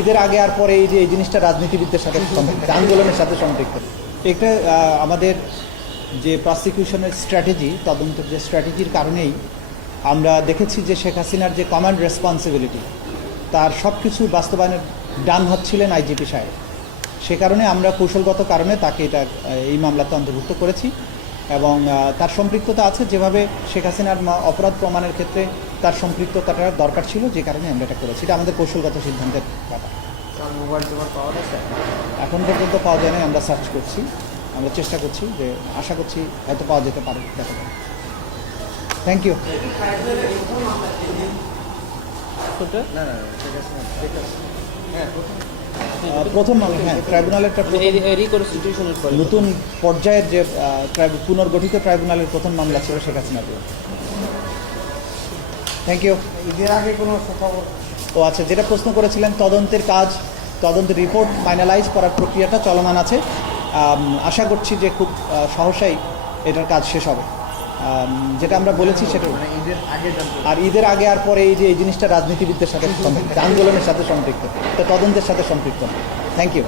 ঈদের আগে আর পরে এই যে এই জিনিসটা রাজনীতিবিদদের সাথে সম্পৃক্ত, আন্দোলনের সাথে সম্পৃক্ত। এটা আমাদের যে প্রসিকিউশনের স্ট্র্যাটেজি, তদন্তের যে স্ট্র্যাটেজির কারণেই আমরা দেখেছি যে শেখ হাসিনার যে কমান্ড রেসপন্সিবিলিটি, তার সব কিছু বাস্তবায়নের ডান হাত ছিলেন আইজিপি সাহেব। সে কারণে আমরা কৌশলগত কারণে তাকে এটা এই মামলাতে অন্তর্ভুক্ত করেছি এবং তার সম্পৃক্ততা আছে, যেভাবে শেখ হাসিনার অপরাধ প্রমাণের ক্ষেত্রে তার সম্পৃক্ততাটা দরকার ছিল, যে কারণে আমরা এটা করেছি। এটা আমাদের কৌশলগত সিদ্ধান্তের ব্যাপার। এখন পর্যন্ত পাওয়া যায় না, আমরা সার্চ করছি, আমরা চেষ্টা করছি, যে আশা করছি হয়তো পাওয়া যেতে পারে। দেখা যাবে। Thank you. প্রথম মামলা, হ্যাঁ, ট্রাইব্যুনালের নতুন পর্যায়ের যে পুনর্গঠিত ট্রাইব্যুনালের প্রথম মামলা ছিল শেখ হাসিনার। Thank you. ঈদের আগে কোনো ও আচ্ছা, যেটা প্রশ্ন করেছিলেন, তদন্তের কাজ, তদন্তের রিপোর্ট ফাইনালাইজ করার প্রক্রিয়াটা চলমান আছে। আশা করছি যে খুব সহসাই এটার কাজ শেষ হবে। যেটা আমরা বলেছি সেটা, আর ঈদের আগে আর পরে এই যে এই জিনিসটা রাজনীতিবিদদের সাথে সম্পৃক্ত, আন্দোলনের সাথে সম্পৃক্ত, তদন্তের সাথে সম্পৃক্ত। Thank you.